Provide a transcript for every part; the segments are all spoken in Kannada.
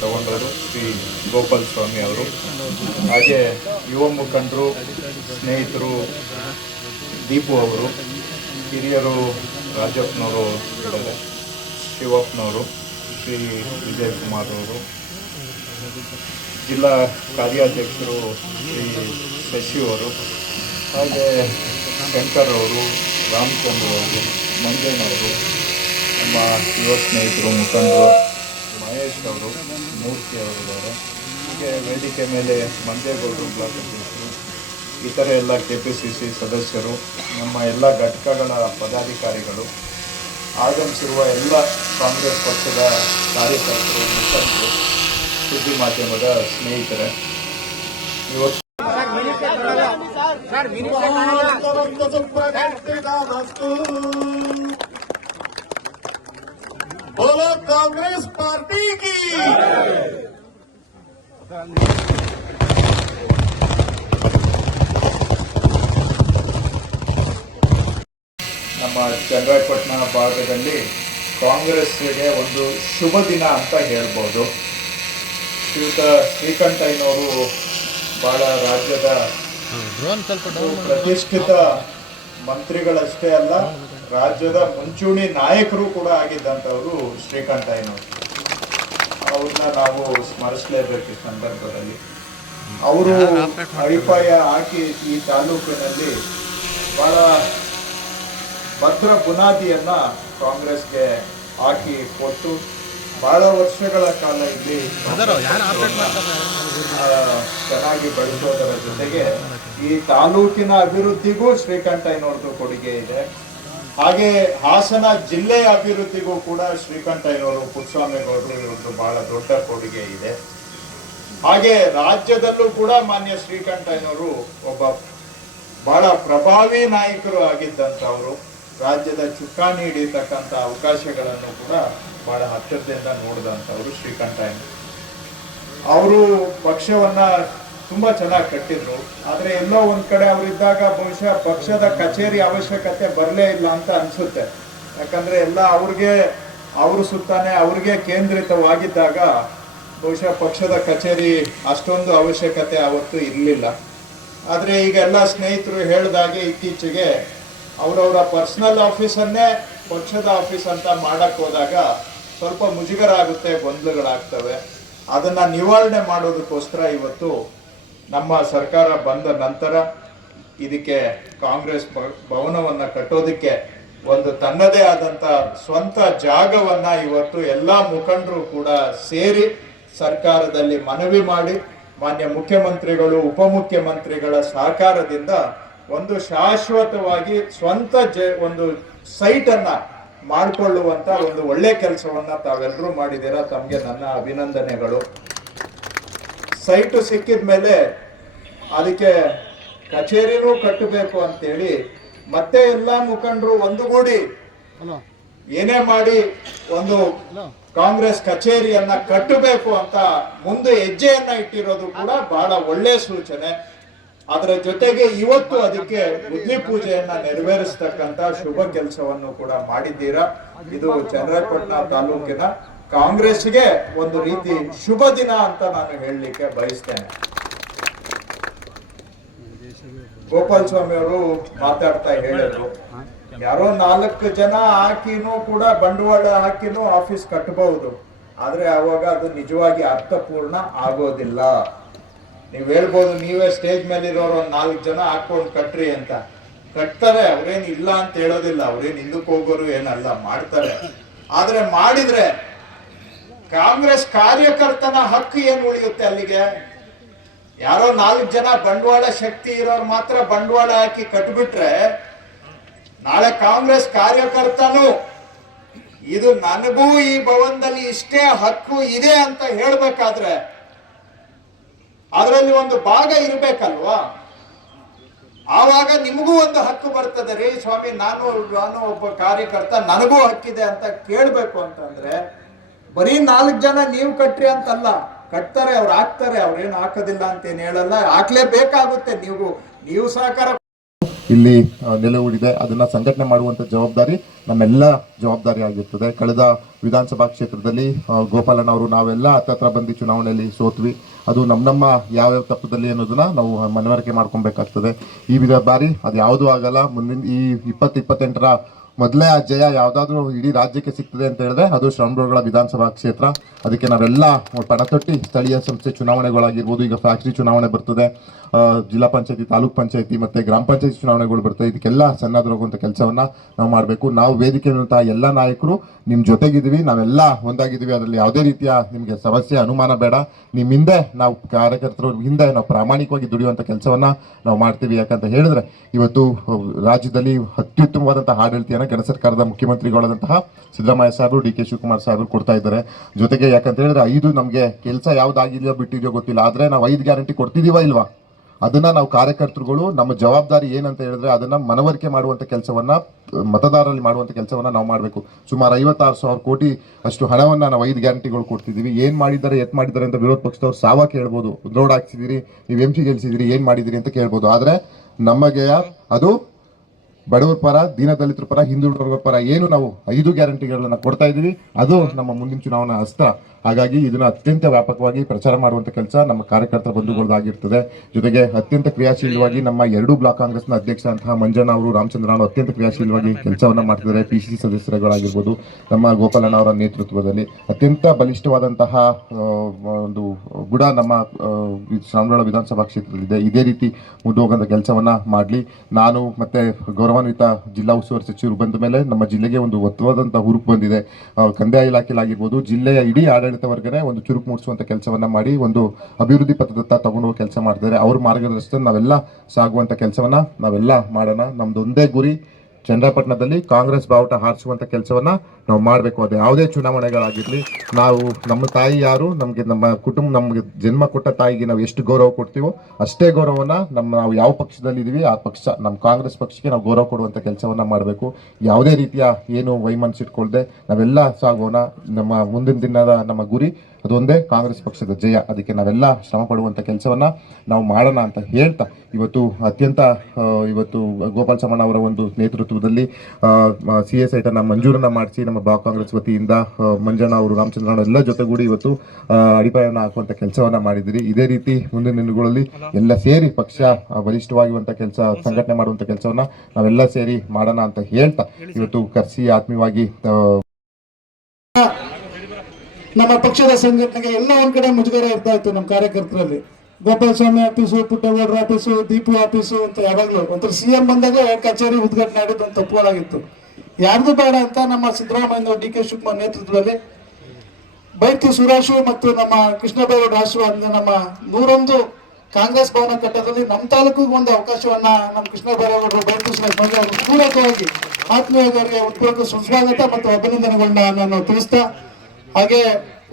ತಗೊಂಡವರು ಶ್ರೀ ಗೋಪಾಲ್ ಸ್ವಾಮಿ ಅವರು, ಹಾಗೆ ಯುವ ಮುಖಂಡರು ಸ್ನೇಹಿತರು ದೀಪು ಅವರು, ಹಿರಿಯರು ರಾಜಪ್ಪನವರು ಇದ್ದಾರೆ, ಶಿವಪ್ಪನವರು, ಶ್ರೀ ವಿಜಯ್ ಕುಮಾರ್ ಅವರು, ಜಿಲ್ಲಾ ಕಾರ್ಯಾಧ್ಯಕ್ಷರು ಶ್ರೀ ಶಶಿ ಅವರು, ಹಾಗೆ ಶಂಕರ್ ಅವರು, ರಾಮಚಂದ್ರ ಅವರು, ಮಂಜಣ್ಣವರು, ನಮ್ಮ ಯುವ ಸ್ನೇಹಿತರು ಮುಖಂಡರು ಮಹೇಶ್ ಅವರು, ಮೂರ್ತಿ ಅವರಿದ್ದಾರೆ. ಹೀಗೆ ವೇದಿಕೆ ಮೇಲೆ ಮಂಜೇಗೌಡರು ಬ್ಲಾಕ್ ಅಧ್ಯಕ್ಷರು, ಇತರ ಎಲ್ಲ KPCC ಸದಸ್ಯರು, ನಮ್ಮ ಎಲ್ಲ ಘಟಕಗಳ ಪದಾಧಿಕಾರಿಗಳು, ಆಗಮಿಸಿರುವ ಎಲ್ಲ ಕಾಂಗ್ರೆಸ್ ಪಕ್ಷದ ಕಾರ್ಯಕರ್ತರು, ಮುಖಂಡರು, ಸುದ್ದಿ ಮಾಧ್ಯಮದ ಸ್ನೇಹಿತರೆ, ಇವತ್ತು बोलो कांग्रेस पार्टी की। ನಮ್ಮ ಚನ್ನರಾಯಪಟ್ಟಣ ಭಾಗದಲ್ಲಿ ಕಾಂಗ್ರೆಸ್ಗೆ ಒಂದು ಶುಭ ದಿನ ಅಂತ ಹೇಳ್ಬೋದು. ಶ್ರೀಯುತ ಶ್ರೀಕಂಠಯ್ಯನವರು ಬಹಳ ರಾಜ್ಯದ ಪ್ರತಿಷ್ಠಿತ ಮಂತ್ರಿಗಳಷ್ಟೇ ಅಲ್ಲ, ರಾಜ್ಯದ ಮುಂಚೂಣಿ ನಾಯಕರು ಕೂಡ ಆಗಿದ್ದಂಥವರು ಶ್ರೀಕಂಠಯ್ಯನವರು. ಅವ್ರನ್ನ ನಾವು ಸ್ಮರಿಸಲೇಬೇಕು ಈ ಸಂದರ್ಭದಲ್ಲಿ. ಅವರು ಅಡಿಪಾಯ ಹಾಕಿ ಈ ತಾಲೂಕಿನಲ್ಲಿ ಬಹಳ ಭದ್ರ ಬುನಾದಿಯನ್ನ ಕಾಂಗ್ರೆಸ್ಗೆ ಹಾಕಿ ಕೊಟ್ಟು ಬಹಳ ವರ್ಷಗಳ ಕಾಲ ಇಲ್ಲಿ ಚೆನ್ನಾಗಿ ಬೆಳೆಸೋದರ ಜೊತೆಗೆ ಈ ತಾಲೂಕಿನ ಅಭಿವೃದ್ಧಿಗೂ ಶ್ರೀಕಂಠಯ್ಯನವ್ರದ್ದು ಕೊಡುಗೆ ಇದೆ. ಹಾಗೆ ಹಾಸನ ಜಿಲ್ಲೆಯ ಅಭಿವೃದ್ಧಿಗೂ ಕೂಡ ಶ್ರೀಕಂಠಯ್ಯನವರು, ಪುಟ್ಟಸ್ವಾಮಿಗೌಡರು ಇವ್ರದ್ದು ಬಹಳ ದೊಡ್ಡ ಕೊಡುಗೆ ಇದೆ. ಹಾಗೆ ರಾಜ್ಯದಲ್ಲೂ ಕೂಡ ಮಾನ್ಯ ಶ್ರೀಕಂಠಯ್ಯನವರು ಒಬ್ಬ ಬಹಳ ಪ್ರಭಾವಿ ನಾಯಕರು ಆಗಿದ್ದಂಥವರು. ರಾಜ್ಯದ ಚುಕ್ಕಾಣಿ ಹಿಡಿತಕ್ಕಂಥ ಅವಕಾಶಗಳನ್ನು ಕೂಡ ಬಹಳ ಹತ್ತಿರದಿಂದ ನೋಡಿದಂಥವರು ಶ್ರೀಕಂಠಯ್ಯ. ಅವರು ಪಕ್ಷವನ್ನ ತುಂಬಾ ಚೆನ್ನಾಗಿ ಕಟ್ಟಿದ್ರು. ಆದ್ರೆ ಎಲ್ಲೋ ಒಂದ್ ಕಡೆ ಅವರಿದ್ದಾಗ ಬಹುಶಃ ಪಕ್ಷದ ಕಚೇರಿ ಅವಶ್ಯಕತೆ ಬರಲೇ ಇಲ್ಲ ಅಂತ ಅನ್ಸುತ್ತೆ. ಯಾಕಂದ್ರೆ ಎಲ್ಲ ಅವ್ರ ಸುತ್ತಾನೆ ಅವ್ರಿಗೆ ಕೇಂದ್ರಿತವಾಗಿದ್ದಾಗ ಬಹುಶಃ ಪಕ್ಷದ ಕಚೇರಿ ಅಷ್ಟೊಂದು ಅವಶ್ಯಕತೆ ಅವತ್ತು ಇರಲಿಲ್ಲ. ಆದ್ರೆ ಈಗ ಎಲ್ಲ ಸ್ನೇಹಿತರು ಹೇಳಿದಾಗೆ ಇತ್ತೀಚೆಗೆ ಅವರವರ ಪರ್ಸನಲ್ ಆಫೀಸನ್ನೇ ಪಕ್ಷದ ಆಫೀಸ್ ಅಂತ ಮಾಡಕ್ ಹೋದಾಗ ಸ್ವಲ್ಪ ಮುಜುಗರ ಆಗುತ್ತೆ, ಗೊಂದಲಗಳಾಗ್ತವೆ. ಅದನ್ನ ನಿವಾರಣೆ ಮಾಡೋದಕ್ಕೋಸ್ಕರ ಇವತ್ತು ನಮ್ಮ ಸರ್ಕಾರ ಬಂದ ನಂತರ ಇದಕ್ಕೆ ಕಾಂಗ್ರೆಸ್ ಭವನವನ್ನ ಕಟ್ಟೋದಕ್ಕೆ ಒಂದು ತನ್ನದೇ ಆದಂತ ಸ್ವಂತ ಜಾಗವನ್ನ ಇವತ್ತು ಎಲ್ಲಾ ಮುಖಂಡರು ಕೂಡ ಸೇರಿ ಸರ್ಕಾರದಲ್ಲಿ ಮನವಿ ಮಾಡಿ ಮಾನ್ಯ ಮುಖ್ಯಮಂತ್ರಿಗಳು, ಉಪಮುಖ್ಯಮಂತ್ರಿಗಳ ಸಹಕಾರದಿಂದ ಒಂದು ಶಾಶ್ವತವಾಗಿ ಸ್ವಂತ ಒಂದು ಸೈಟ್ ಅನ್ನ ಮಾಡಿಕೊಳ್ಳುವಂತ ಒಂದು ಒಳ್ಳೆ ಕೆಲಸವನ್ನ ತಾವೆಲ್ಲರೂ ಮಾಡಿದ್ದೀರಾ. ತಮಗೆ ನನ್ನ ಅಭಿನಂದನೆಗಳು. ಸೈಟು ಸಿಕ್ಕಿದ ಮೇಲೆ ಅದಕ್ಕೆ ಕಚೇರಿನೂ ಕಟ್ಟಬೇಕು ಅಂತೇಳಿ ಮತ್ತೆ ಎಲ್ಲಾ ಮುಖಂಡರು ಒಂದುಗೂಡಿ ಏನೇ ಮಾಡಿ ಒಂದು ಕಾಂಗ್ರೆಸ್ ಕಚೇರಿಯನ್ನ ಕಟ್ಟಬೇಕು ಅಂತ ಮುಂದೆ ಹೆಜ್ಜೆಯನ್ನ ಇಟ್ಟಿರೋದು ಕೂಡ ಬಹಳ ಒಳ್ಳೆ ಸೂಚನೆ. ಅದರ ಜೊತೆಗೆ ಇವತ್ತು ಅದಕ್ಕೆ ಬುದ್ಧಿ ಪೂಜೆಯನ್ನ ನೆರವೇರಿಸತಕ್ಕಂತ ಶುಭ ಕೆಲಸವನ್ನು ಕೂಡ ಮಾಡಿದ್ದೀರಾ. ಇದು ಚನ್ನರಾಯಪಟ್ಟಣ ತಾಲೂಕಿನ ಕಾಂಗ್ರೆಸ್ಗೆ ಒಂದು ರೀತಿ ಶುಭ ದಿನ ಅಂತ ನಾನು ಹೇಳಲಿಕ್ಕೆ ಬಯಸ್ತೇನೆ. ಗೋಪಾಲ್ ಸ್ವಾಮಿ ಅವರು ಮಾತಾಡ್ತಾ ಹೇಳಿದ್ರು, ಯಾರೋ 4 ಜನ ಹಾಕಿನೂ ಕೂಡ ಬಂಡವಾಳ ಹಾಕಿನೂ ಆಫೀಸ್ ಕಟ್ಟಬಹುದು, ಆದ್ರೆ ಅವಾಗ ಅದು ನಿಜವಾಗಿ ಅರ್ಥಪೂರ್ಣ ಆಗೋದಿಲ್ಲ. ನೀವ್ ಹೇಳ್ಬೋದು, ನೀವೇ ಸ್ಟೇಜ್ ಮೇಲೆ ಇರೋರು 4 ಜನ ಹಾಕೊಂಡು ಕಟ್ರಿ ಅಂತ. ಕಟ್ತಾರೆ, ಅವ್ರೇನ್ ಇಲ್ಲ ಅಂತ ಹೇಳೋದಿಲ್ಲ, ಅವ್ರೇನ್ ಹಿಂದಕ್ಕೆ ಹೋಗೋರು ಏನಲ್ಲ, ಮಾಡ್ತಾರೆ. ಆದ್ರೆ ಮಾಡಿದ್ರೆ ಕಾಂಗ್ರೆಸ್ ಕಾರ್ಯಕರ್ತನ ಹಕ್ಕು ಏನು ಉಳಿಯುತ್ತೆ ಅಲ್ಲಿಗೆ? ಯಾರೋ 4 ಜನ ಬಂಡವಾಳ ಶಕ್ತಿ ಇರೋರು ಮಾತ್ರ ಬಂಡವಾಳ ಹಾಕಿ ಕಟ್ಬಿಟ್ರೆ ನಾಳೆ ಕಾಂಗ್ರೆಸ್ ಕಾರ್ಯಕರ್ತನು ಇದು ನನಗೂ ಈ ಭವನದಲ್ಲಿ ಇಷ್ಟೇ ಹಕ್ಕು ಇದೆ ಅಂತ ಹೇಳ್ಬೇಕಾದ್ರೆ ಅದರಲ್ಲಿ ಒಂದು ಭಾಗ ಇರ್ಬೇಕಲ್ವಾ? ಆವಾಗ ನಿಮಗೂ ಒಂದು ಹಕ್ಕು ಬರ್ತದೆ ರೀ ಸ್ವಾಮಿ, ನಾನು ಒಬ್ಬ ಕಾರ್ಯಕರ್ತ, ನನಗೂ ಹಕ್ಕಿದೆ ಅಂತ ಕೇಳ್ಬೇಕು ಅಂತಂದ್ರೆ ಬರೀ 4 ಜನ ನೀವು ಕಟ್ರಿ ಅಂತಲ್ಲ, ಕಟ್ತಾರೆ, ಅವ್ರು ಹಾಕ್ತಾರೆ, ಅವ್ರೇನು ಹಾಕೋದಿಲ್ಲ ಅಂತೇನು ಹೇಳಲ್ಲ, ಹಾಕ್ಲೇಬೇಕಾಗುತ್ತೆ. ನೀವು ಸಹಕಾರ ಇಲ್ಲಿ ನೆಲೆಯೂರಿದೆ, ಅದನ್ನ ಸಂಘಟನೆ ಮಾಡುವಂತ ಜವಾಬ್ದಾರಿ ನಮ್ಮೆಲ್ಲ ಜವಾಬ್ದಾರಿ ಆಗಿರ್ತದೆ. ಕಳೆದ ವಿಧಾನಸಭಾ ಕ್ಷೇತ್ರದಲ್ಲಿ ಗೋಪಾಲಣ್ಣ ಅವರು ನಾವೆಲ್ಲ ಹತ್ತತ್ರ ಬಂದು ಚುನಾವಣೆಯಲ್ಲಿ ಸೋತ್ವಿ. ಅದು ನಮ್ಮ ಯಾವ್ಯಾವ ತಪ್ಪದಲ್ಲಿ ಅನ್ನೋದನ್ನ ನಾವು ಮನವರಿಕೆ ಮಾಡ್ಕೊಬೇಕಾಗ್ತದೆ. ಈ ಬಾರಿ ಅದು ಯಾವುದೂ ಆಗಲ್ಲ. ಮುಂದಿನ ಈ 2028ರ ಮೊದಲೇ ಆ ಜಯ ಯಾವ್ದಾದ್ರು ಇಡೀ ರಾಜ್ಯಕ್ಕೆ ಸಿಗ್ತದೆ ಅಂತ ಹೇಳಿದ್ರೆ ಅದು ಶ್ರವಣಬೆಳಗೊಳ ವಿಧಾನಸಭಾ ಕ್ಷೇತ್ರ. ಅದಕ್ಕೆ ನಾವೆಲ್ಲ ಪಣತೊಟ್ಟಿ ಸ್ಥಳೀಯ ಸಂಸ್ಥೆ ಚುನಾವಣೆಗಳಾಗಿರ್ಬೋದು, ಈಗ ಫ್ಯಾಕ್ಟರಿ ಚುನಾವಣೆ ಬರ್ತದೆ, ಜಿಲ್ಲಾ ಪಂಚಾಯತಿ, ತಾಲೂಕ್ ಪಂಚಾಯತಿ ಮತ್ತೆ ಗ್ರಾಮ ಪಂಚಾಯತಿ ಚುನಾವಣೆಗಳು ಬರ್ತದೆ. ಇದಕ್ಕೆಲ್ಲ ಸನ್ನದ್ಧರಾಗುವಂಥ ಕೆಲಸವನ್ನ ನಾವು ಮಾಡಬೇಕು. ನಾವು ವೇದಿಕೆ ಎಲ್ಲ ನಾಯಕರು ನಿಮ್ಮ ಜೊತೆಗಿದ್ದೀವಿ, ನಾವೆಲ್ಲ ಒಂದಾಗಿದ್ದೀವಿ. ಅದರಲ್ಲಿ ಯಾವುದೇ ರೀತಿಯ ನಿಮಗೆ ಸಮಸ್ಯೆ ಅನುಮಾನ ಬೇಡ. ನಿಮ್ಮ ಹಿಂದೆ ನಾವು ಕಾರ್ಯಕರ್ತರು ಹಿಂದೆ ನಾವು ಪ್ರಾಮಾಣಿಕವಾಗಿ ದುಡಿಯುವಂಥ ಕೆಲಸವನ್ನ ನಾವು ಮಾಡ್ತೀವಿ. ಯಾಕಂತ ಹೇಳಿದ್ರೆ ಇವತ್ತು ರಾಜ್ಯದಲ್ಲಿ ಅತ್ಯುತ್ತಮವಾದಂತಹ ಆಡಳಿತನ ಕೇಂದ್ರ ಸರ್ಕಾರದ ಮುಖ್ಯಮಂತ್ರಿಗಳಾದಂತಹ ಸಿದ್ದರಾಮಯ್ಯ ಸಾಹೇಬರು, ಡಿ ಕೆ ಶಿವಕುಮಾರ್ ಸಾಹೇಬರು ಕೊಡ್ತಾ ಇದ್ದಾರೆ. ಜೊತೆಗೆ ಯಾಕಂತ ಹೇಳಿದ್ರೆ 5 ನಮಗೆ ಕೆಲಸ ಯಾವ್ದಾಗಿದೆಯೋ ಬಿಟ್ಟಿದೆಯೋ ಗೊತ್ತಿಲ್ಲ, ಆದ್ರೆ ನಾವು 5 ಗ್ಯಾರಂಟಿ ಕೊಡ್ತಿದೀವಾ ಇಲ್ವಾ, ಅದನ್ನ ನಾವು ಕಾರ್ಯಕರ್ತರುಗಳು ನಮ್ಮ ಜವಾಬ್ದಾರಿ ಏನಂತ ಹೇಳಿದ್ರೆ ಅದನ್ನ ಮನವರಿಕೆ ಮಾಡುವಂತ ಕೆಲಸವನ್ನ, ಮತದಾರರಲ್ಲಿ ಮಾಡುವಂತ ಕೆಲಸವನ್ನ ನಾವು ಮಾಡಬೇಕು. ಸುಮಾರು 56,000 ಕೋಟಿ ಅಷ್ಟು ಹಣವನ್ನ ನಾವು 5 ಗ್ಯಾರಂಟಿಗಳು ಕೊಡ್ತಿದೀವಿ. ಏನ್ ಮಾಡಿದ್ದಾರೆ, ಎತ್ ಮಾಡಿದ್ದಾರೆ ಅಂತ ವಿರೋಧ ಪಕ್ಷದವ್ರು ಸಾವ ಕೇಳ್ಬೋದು. ರೋಡ್ ಹಾಕ್ಸಿದಿರಿ, ನೀವು ಎಂಪಿ ಗೆಲ್ಸಿದಿರಿ, ಏನ್ ಮಾಡಿದಿರಿ ಅಂತ ಕೇಳ್ಬೋದು. ಆದ್ರೆ ನಮಗೆ ಅದು ಬಡವರ ಪರ, ದೀನದಲಿತರ ಪರ, ಹಿಂದುಳಿದವರ ಪರ ಏನು ನಾವು 5 ಗ್ಯಾರಂಟಿಗಳನ್ನ ಕೊಡ್ತಾ ಇದೀವಿ. ಅದು ನಮ್ಮ ಮುಂದಿನ ಚುನಾವಣಾ ಅಸ್ತ್ರ. ಹಾಗಾಗಿ ಇದನ್ನ ಅತ್ಯಂತ ವ್ಯಾಪಕವಾಗಿ ಪ್ರಚಾರ ಮಾಡುವಂತ ಕೆಲಸ ನಮ್ಮ ಕಾರ್ಯಕರ್ತರ ಬಂಧುಗಳದಾಗಿರ್ತದೆ. ಜೊತೆಗೆ ಅತ್ಯಂತ ಕ್ರಿಯಾಶೀಲವಾಗಿ ನಮ್ಮ 2 ಬ್ಲಾಕ್ ಕಾಂಗ್ರೆಸ್ನ ಅಧ್ಯಕ್ಷ ಅಂತಹ ಮಂಜಣ್ಣ ಅವರು, ರಾಮಚಂದ್ರ ಅವರು ಅತ್ಯಂತ ಕ್ರಿಯಾಶೀಲವಾಗಿ ಕೆಲಸವನ್ನ ಮಾಡ್ತಿದ್ದಾರೆ. PCC ಸದಸ್ಯರುಗಳಾಗಿರ್ಬೋದು, ನಮ್ಮ ಗೋಪಾಲಣ್ಣ ಅವರ ನೇತೃತ್ವದಲ್ಲಿ ಅತ್ಯಂತ ಬಲಿಷ್ಠವಾದಂತಹ ಒಂದು ಗುಡ ನಮ್ಮ ಶ್ರವಣಬೆಳಗೊಳ ವಿಧಾನಸಭಾ ಕ್ಷೇತ್ರದಲ್ಲಿದೆ. ಇದೇ ರೀತಿ ಮುಂದೋಗಂತ ಕೆಲಸವನ್ನ ಮಾಡಲಿ. ನಾನು ಮತ್ತೆ ಗೌರವಾನ್ವಿತ ಜಿಲ್ಲಾ ಉಸ್ತುವಾರಿ ಸಚಿವರು ಬಂದ ಮೇಲೆ ನಮ್ಮ ಜಿಲ್ಲೆಗೆ ಒಂದು ಒತ್ತವಾದಂತಹ ಹುರುಪು ಬಂದಿದೆ. ಕಂದಾಯ ಇಲಾಖೆಲಾಗಿರ್ಬೋದು, ಜಿಲ್ಲೆಯ ಇಡೀ ಆಡಳಿತ ವರ್ಗನೇ ಒಂದು ಚುರುಕು ಮೂಡಿಸುವಂತ ಕೆಲಸವನ್ನ ಮಾಡಿ ಒಂದು ಅಭಿವೃದ್ಧಿ ಪಥದತ್ತ ತಗೊಂಡು ಹೋಗೋ ಕೆಲಸ ಮಾಡ್ತಾರೆ. ಅವ್ರ ಮಾರ್ಗದರ್ಶನ ನಾವೆಲ್ಲ ಸಾಗುವಂತ ಕೆಲಸವನ್ನ ನಾವೆಲ್ಲ ಮಾಡೋಣ. ನಮ್ದು ಒಂದೇ ಗುರಿ, ಚನ್ನರಾಯಪಟ್ಟಣದಲ್ಲಿ ಕಾಂಗ್ರೆಸ್ ಬಾವುಟ ಹಾರಿಸುವಂತ ಕೆಲಸವನ್ನ ನಾವು ಮಾಡಬೇಕು. ಅದು ಯಾವುದೇ ಚುನಾವಣೆಗಳಾಗಿರ್ಲಿ, ನಾವು ನಮ್ಮ ತಾಯಿ ಯಾರು, ನಮಗೆ ನಮ್ಮ ಕುಟುಂಬ, ನಮಗೆ ಜನ್ಮ ಕೊಟ್ಟ ತಾಯಿಗೆ ನಾವು ಎಷ್ಟು ಗೌರವ ಕೊಡ್ತೀವೋ ಅಷ್ಟೇ ಗೌರವನ ನಾವು ಯಾವ ಪಕ್ಷದಲ್ಲಿ ಇದೀವಿ ಆ ಪಕ್ಷ, ನಮ್ಮ ಕಾಂಗ್ರೆಸ್ ಪಕ್ಷಕ್ಕೆ ನಾವು ಗೌರವ ಕೊಡುವಂತ ಕೆಲಸವನ್ನ ಮಾಡಬೇಕು. ಯಾವುದೇ ರೀತಿಯ ಏನು ವೈಮನಸ್ಸಿಟ್ಕೊಳ್ದೆ ನಾವೆಲ್ಲ ಸಾಗೋಣ. ನಮ್ಮ ಮುಂದಿನ ದಿನದ ನಮ್ಮ ಗುರಿ ಅದೊಂದೇ, ಕಾಂಗ್ರೆಸ್ ಪಕ್ಷದ ಜಯ. ಅದಕ್ಕೆ ನಾವೆಲ್ಲ ಶ್ರಮ ಪಡುವಂತ ಕೆಲಸವನ್ನ ನಾವು ಮಾಡೋಣ ಅಂತ ಹೇಳ್ತಾ ಇವತ್ತು ಗೋಪಾಲ್ ಚಮಣ ಅವರ ಒಂದು ನೇತೃತ್ವದಲ್ಲಿ CS ಐಟನ್ನ ಮಂಜೂರನ್ನ ಮಾಡಿಸಿ ನಮ್ಮ ಬ್ಲಾಕ್ ಕಾಂಗ್ರೆಸ್ ವತಿಯಿಂದ ಮಂಜಣ್ಣ ಅವರು, ರಾಮಚಂದ್ರ ಎಲ್ಲ ಜೊತೆಗೂಡಿ ಇವತ್ತು ಅಡಿಪಾಯವನ್ನು ಹಾಕುವಂತ ಕೆಲಸವನ್ನ ಮಾಡಿದಿರಿ. ಇದೇ ರೀತಿ ಮುಂದಿನ ದಿನಗಳಲ್ಲಿ ಎಲ್ಲ ಸೇರಿ ಪಕ್ಷ ಬಲಿಷ್ಠವಾಗಿರುವಂತ ಕೆಲಸ, ಸಂಘಟನೆ ಮಾಡುವಂತ ಕೆಲಸವನ್ನ ನಾವೆಲ್ಲ ಸೇರಿ ಮಾಡೋಣ ಅಂತ ಹೇಳ್ತಾ ಇವತ್ತು ಕರ್ಸಿ ಆತ್ಮೀಯವಾಗಿ ನಮ್ಮ ಪಕ್ಷದ ಸಂಘಟನೆಗೆ ಎಲ್ಲ ಒಂದ್ ಕಡೆ ಮುಜುಗರ ಇರ್ತಾ ಇತ್ತು ನಮ್ಮ ಕಾರ್ಯಕರ್ತರಲ್ಲಿ. ಗೋಪಾಲ ಸ್ವಾಮಿ ಆಫೀಸು, ಪುಟ್ಟಗೌಡರ ಆಫೀಸು, ದೀಪು ಆಫೀಸು ಅಂತ ಯಾವಾಗ್ಲೂ ಒಂಥರ CM ಬಂದಾಗ ಕಚೇರಿ ಉದ್ಘಾಟನೆ ಆಗಿದ್ದು ಒಂದು ತಪ್ಪುಗಳಾಗಿತ್ತು. ಯಾರ್ದು ಬೇಡ ಅಂತ ನಮ್ಮ ಸಿದ್ದರಾಮಯ್ಯ, ಡಿ ಕೆ ಶಿವಕುಮಾರ್ ನೇತೃತ್ವದಲ್ಲಿ ಬೈರ್ತಿ ಸುರೇಶು ಮತ್ತು ನಮ್ಮ ಕೃಷ್ಣ ಬೈರೇಗೌಡ ಆಶೀರ್ವಾದ ನಮ್ಮ 101 ಕಾಂಗ್ರೆಸ್ ಭವನ ಕಟ್ಟಡದಲ್ಲಿ ನಮ್ಮ ತಾಲೂಕಿಗೆ ಒಂದು ಅವಕಾಶವನ್ನ ನಮ್ಮ ಕೃಷ್ಣ ಬೈರೇಗೌಡರು, ಬೈರ್ತಿ ಸುರೇಶ್ ಅವರು ಪೂರಕವಾಗಿ ಆತ್ಮೀಯರಿಗೆ ಉತ್ಪೂರ್ವಕ ಸುಸ್ವಾಗತ ಮತ್ತು ಅಭಿನಂದನೆಗಳನ್ನ ನಾನು ತಿಳಿಸ್ತಾ, ಹಾಗೆ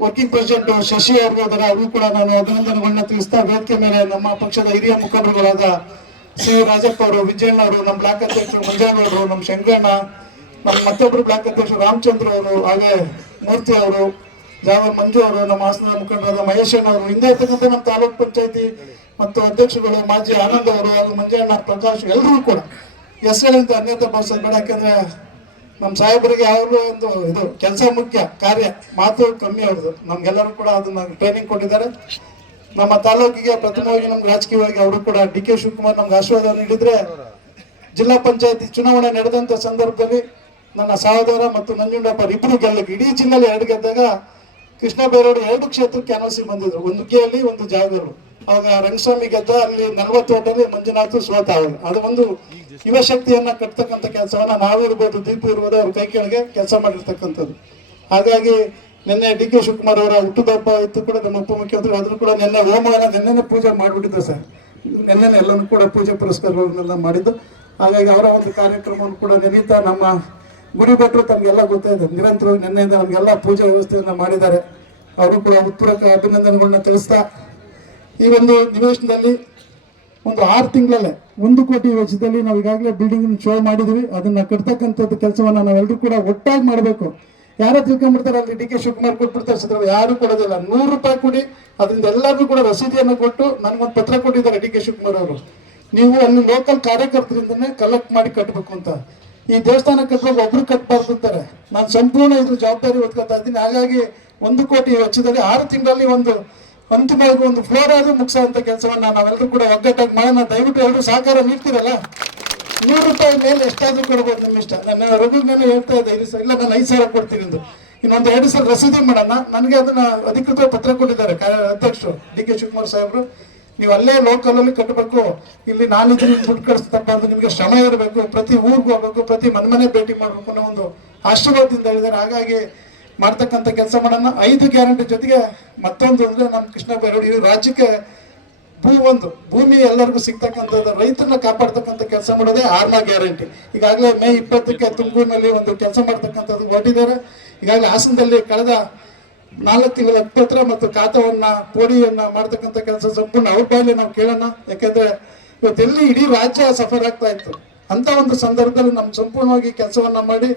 ವರ್ಕಿಂಗ್ ಪ್ರೆಸಿಡೆಂಟ್ ಶಶಿ ಅವರು ಅದರ ಅವರು ಕೂಡ ನಾನು ಅಭಿನಂದನೆಗಳನ್ನ ತಿಳಿಸ್ತಾ, ವೇದಿಕೆ ಮೇಲೆ ನಮ್ಮ ಪಕ್ಷದ ಹಿರಿಯ ಮುಖಂಡರುಗಳಾದ ಸಿ ರಾಜಪ್ಪ ಅವರು, ವಿಜಯಣ್ಣ ಅವರು, ನಮ್ಮ ಬ್ಲಾಕ್ ಅಧ್ಯಕ್ಷರು ಮಂಜೇಗೌಡರು, ನಮ್ಮ ಶಂಕರಣ್ಣ, ನಮ್ಮ ಮತ್ತೊಬ್ಬರು ಬ್ಲಾಕ್ ಅಧ್ಯಕ್ಷರು ರಾಮಚಂದ್ರ ಅವರು, ಹಾಗೆ ಮೂರ್ತಿ ಅವರು, ಜಾವರ್ ಮಂಜು ಅವರು, ನಮ್ಮ ಹಾಸನದ ಮುಖಂಡರಾದ ಮಹೇಶಣ್ಣ ಅವರು, ಹಿಂದೆ ಇರ್ತಕ್ಕಂಥ ನಮ್ಮ ತಾಲೂಕ್ ಪಂಚಾಯತಿ ಮತ್ತು ಅಧ್ಯಕ್ಷರುಗಳು ಮಾಜಿ ಆನಂದ್ ಅವರು, ಹಾಗೂ ಮಂಜಣ್ಣ, ಪ್ರಕಾಶ್, ಎಲ್ಲರೂ ಕೂಡ ಹೆಸರಿನಿಂದ ಅನ್ಯತಾ ಭಾಷೆ ಬೇಡ. ಯಾಕಂದ್ರೆ ನಮ್ಮ ಸಾಹೇಬರಿಗೆ ಯಾವಾಗಲೂ ಒಂದು ಇದು ಕೆಲಸ ಮುಖ್ಯ, ಕಾರ್ಯ ಮಾತು ಕಮ್ಮಿ ಅವ್ರದ್ದು. ನಮ್ಗೆಲ್ಲರೂ ಕೂಡ ಅದನ್ನ ಟ್ರೈನಿಂಗ್ ಕೊಟ್ಟಿದ್ದಾರೆ. ನಮ್ಮ ತಾಲೂಕಿಗೆ ಪ್ರಥಮವಾಗಿ ನಮ್ಗೆ ರಾಜಕೀಯವಾಗಿ ಅವರು ಕೂಡ ಡಿ ಕೆ ಶಿವಕುಮಾರ್ ನಮ್ಗೆ ಆಶೀರ್ವಾದ ನೀಡಿದ್ರೆ, ಜಿಲ್ಲಾ ಪಂಚಾಯತಿ ಚುನಾವಣೆ ನಡೆದಂತ ಸಂದರ್ಭದಲ್ಲಿ ನನ್ನ ಸಹೋದರ ಮತ್ತು ನಂಜುಂಡಪ್ಪ ಇಬ್ಬರು ಗೆಲ್ಲಕ್ಕೆ ಇಡೀ ಜಿಲ್ಲೆಯಲ್ಲಿ 2 ಗೆದ್ದಾಗ ಕೃಷ್ಣ ಬೈರೇಗೌಡ 2 ಕ್ಷೇತ್ರಕ್ಕೆ NOC ಬಂದಿದ್ರು, ಒಂದು ಕೇಳಿ ಒಂದು ಜಾಗರು. ಆಗ ರಂಗಸ್ವಾಮಿ ಗೆದ್ದ, ಅಲ್ಲಿ 40 ಓಟಲ್ಲಿ ಮಂಜುನಾಥ್ ಸೋತ. ಅದು ಒಂದು ಯುವ ಶಕ್ತಿಯನ್ನ ಕಟ್ತಕ್ಕಂಥ ಕೆಲಸವನ್ನ ನಾವಿರ್ಬೋದು, ದೀಪು ಇರ್ಬೋದು, ಅವ್ರ ಕೈ ಕೆಳಗೆ ಕೆಲಸ ಮಾಡಿರ್ತಕ್ಕಂಥದ್ದು. ಹಾಗಾಗಿ ನಿನ್ನೆ ಡಿ ಕೆ ಶಿವಕುಮಾರ್ ಅವರ ಹುಟ್ಟುಹಬ್ಬ ಇತ್ತು ಕೂಡ, ನಮ್ಮ ಉಪಮುಖ್ಯಮಂತ್ರಿ ಅದನ್ನು ಕೂಡ ನಿನ್ನೆ ಹೋಮವನ್ನ ನಿನ್ನೆ ಪೂಜೆ ಮಾಡಿಬಿಟ್ಟಿದ್ದೆ ಸರ್. ನಿನ್ನೆ ಎಲ್ಲನೂ ಕೂಡ ಪೂಜೆ ಪುರಸ್ಕಾರಗಳನ್ನೆಲ್ಲ ಮಾಡಿದ್ದು. ಹಾಗಾಗಿ ಅವರ ಒಂದು ಕಾರ್ಯಕ್ರಮವನ್ನು ಕೂಡ ನೆನೀತಾ ನಮ್ಮ ಗುಡಿ ಭಟ್ರು ತಮಗೆಲ್ಲ ಗೊತ್ತಾಯಿದೆ, ನಿರಂತರವಾಗಿ ನಿನ್ನೆಯಿಂದ ನಮಗೆಲ್ಲ ಪೂಜೆ ವ್ಯವಸ್ಥೆಯನ್ನು ಮಾಡಿದ್ದಾರೆ. ಅವರು ಕೂಡ ಉತ್ಪೂರ್ವಕ ಅಭಿನಂದನೆಗಳನ್ನ ತಿಳಿಸ್ತಾ, ಈ ಒಂದು ನಿವೇಶನದಲ್ಲಿ ಒಂದು 6 ತಿಂಗಳಲ್ಲೇ 1 ಕೋಟಿ ವೆಚ್ಚದಲ್ಲಿ ನಾವು ಈಗಾಗಲೇ ಬಿಲ್ಡಿಂಗ್ ಶೋ ಮಾಡಿದ್ವಿ. ಅದನ್ನ ಕಟ್ತಕ್ಕಂಥದ್ದು ಕೆಲಸವನ್ನ ನಾವೆಲ್ಲರೂ ಕೂಡ ಒಟ್ಟಾಗಿ ಮಾಡಬೇಕು. ಯಾರೋ ತಿಳ್ಕೊಂಡ್ಬಿಡ್ತಾರೆ ಅಲ್ಲಿ ಡಿ.ಕೆ. ಶಿವಕುಮಾರ್ ಕೊಟ್ಬಿಡ್ತಾರೆ ಸಿದ್ದರಾಮ, ಯಾರು ಕೊಡೋದಿಲ್ಲ. 100 ರೂಪಾಯಿ ಕೊಡಿ, ಅದರಿಂದ ಎಲ್ಲರಿಗೂ ಕೂಡ ರಸೀದಿಯನ್ನು ಕೊಟ್ಟು ನನಗೊಂದು ಪತ್ರ ಕೊಟ್ಟಿದ್ದಾರೆ ಡಿ.ಕೆ. ಶಿವಕುಮಾರ್ ಅವರು, ನೀವು ಅಲ್ಲಿ ಲೋಕಲ್ ಕಾರ್ಯಕರ್ತರಿಂದನೇ ಕಲೆಕ್ಟ್ ಮಾಡಿ ಕಟ್ಟಬೇಕು ಅಂತ. ಈ ದೇವಸ್ಥಾನ ಕಟ್ಟುವಾಗ ಒಬ್ರು ಕಟ್ಟಬಾರ್ದು ಅಂತಾರೆ. ನಾನು ಸಂಪೂರ್ಣ ಇದ್ರ ಜವಾಬ್ದಾರಿ ಹೊತ್ಕೊತಾ ಇದ್ದೀನಿ. ಹಾಗಾಗಿ 1 ಕೋಟಿ ವೆಚ್ಚದಲ್ಲಿ 6 ತಿಂಗಳಲ್ಲಿ ಒಂದು ಅಂತಿಮವಾಗಿ ಒಂದು ಫ್ಲೋರ್ ಆದ್ರೂ ಮುಗಿಸೋಂಥ ಕೆಲಸವನ್ನ ನಾವೆಲ್ಲರೂ ಕೂಡ ಒಗ್ಗಟ್ಟಾಗಿ ಮಾಡೋಣ. ದಯವಿಟ್ಟು ಎಲ್ಲರೂ ಸಹಕಾರ ನೀಡ್ತೀರಲ್ಲ. 100 ರೂಪಾಯಿ ಮೇಲೆ ಎಷ್ಟಾದ್ರೂ ಕೊಡ್ಬೋದು, ನಿಮ್ಮ ಇಷ್ಟ. ನನ್ನ ರಘು ಮೇಲೆ ಹೇಳ್ತಾ ಇದ್ದೆ, ಇಲ್ಲ ನಾನು 5,000 ಕೊಡ್ತೀನಿ ಎಂದು. ಇನ್ನೊಂದು 2 ಸಲ ರಸೀದಿ ಮಾಡೋಣ. ನನಗೆ ಅದನ್ನ ಅಧಿಕೃತ ಪತ್ರ ಕೊಟ್ಟಿದ್ದಾರೆ ಅಧ್ಯಕ್ಷರು ಡಿ.ಕೆ. ಶಿವಕುಮಾರ್ ಸಾಹೇಬರು. ನೀವು ಅಲ್ಲೇ ಲೋಕಲಲ್ಲಿ ಕಟ್ಟಬೇಕು, ಇಲ್ಲಿ ನಾನಿದ್ದೀನಿ ದುಡ್ಡು ಕಳಿಸ್ತಪ್ಪ ಅಂತ ನಿಮಗೆ ಶ್ರಮ ಇರಬೇಕು, ಪ್ರತಿ ಊರಿಗೂ ಹೋಗ್ಬೇಕು, ಪ್ರತಿ ಮನೆ ಭೇಟಿ ಮಾಡಬೇಕು ಅನ್ನೋ ಒಂದು ಆಶೀರ್ವಾದದಿಂದ ಹೇಳಿದ್ದಾರೆ. ಹಾಗಾಗಿ ಮಾಡ್ತಕ್ಕಂಥ ಕೆಲಸ ಮಾಡೋಣ. 5 ಗ್ಯಾರಂಟಿ ಜೊತೆಗೆ ಮತ್ತೊಂದು ಅಂದ್ರೆ ನಮ್ಮ ಕೃಷ್ಣ ಬೈರೇಗೌಡ ಈ ರಾಜ್ಯಕ್ಕೆ ಭೂಮಿ ಎಲ್ಲರಿಗೂ ಸಿಗ್ತಕ್ಕಂಥದ್ದು, ರೈತರನ್ನ ಕಾಪಾಡ್ತಕ್ಕಂಥ ಕೆಲಸ ಮಾಡೋದೇ 6ನೇ ಗ್ಯಾರಂಟಿ. ಈಗಾಗಲೇ ಮೇ 20ಕ್ಕೆ ತುಮಕೂರಿನಲ್ಲಿ ಒಂದು ಕೆಲಸ ಮಾಡ್ತಕ್ಕಂಥದ್ದು ಹೊರಟಿದ್ದಾರೆ. ಈಗಾಗಲೇ ಹಾಸನದಲ್ಲಿ ಕಳೆದ 4 ತಿಂಗಳ ಪತ್ರ ಮತ್ತು ಖಾತವನ್ನ ಪೋಡಿಯನ್ನ ಮಾಡ್ತಕ್ಕಂಥ ಕೆಲಸ ಸಂಪೂರ್ಣ ಅವ್ರ ಬಾಯಲ್ಲಿ ನಾವು ಕೇಳೋಣ. ಯಾಕೆಂದ್ರೆ ಇವತ್ತೆಲ್ಲಿ ಇಡೀ ರಾಜ್ಯ ಸಫರ್ ಆಗ್ತಾ ಇತ್ತು, ಅಂತ ಒಂದು ಸಂದರ್ಭದಲ್ಲಿ ನಮ್ಮ ಸಂಪೂರ್ಣವಾಗಿ ಕೆಲಸವನ್ನ ಮಾಡಿ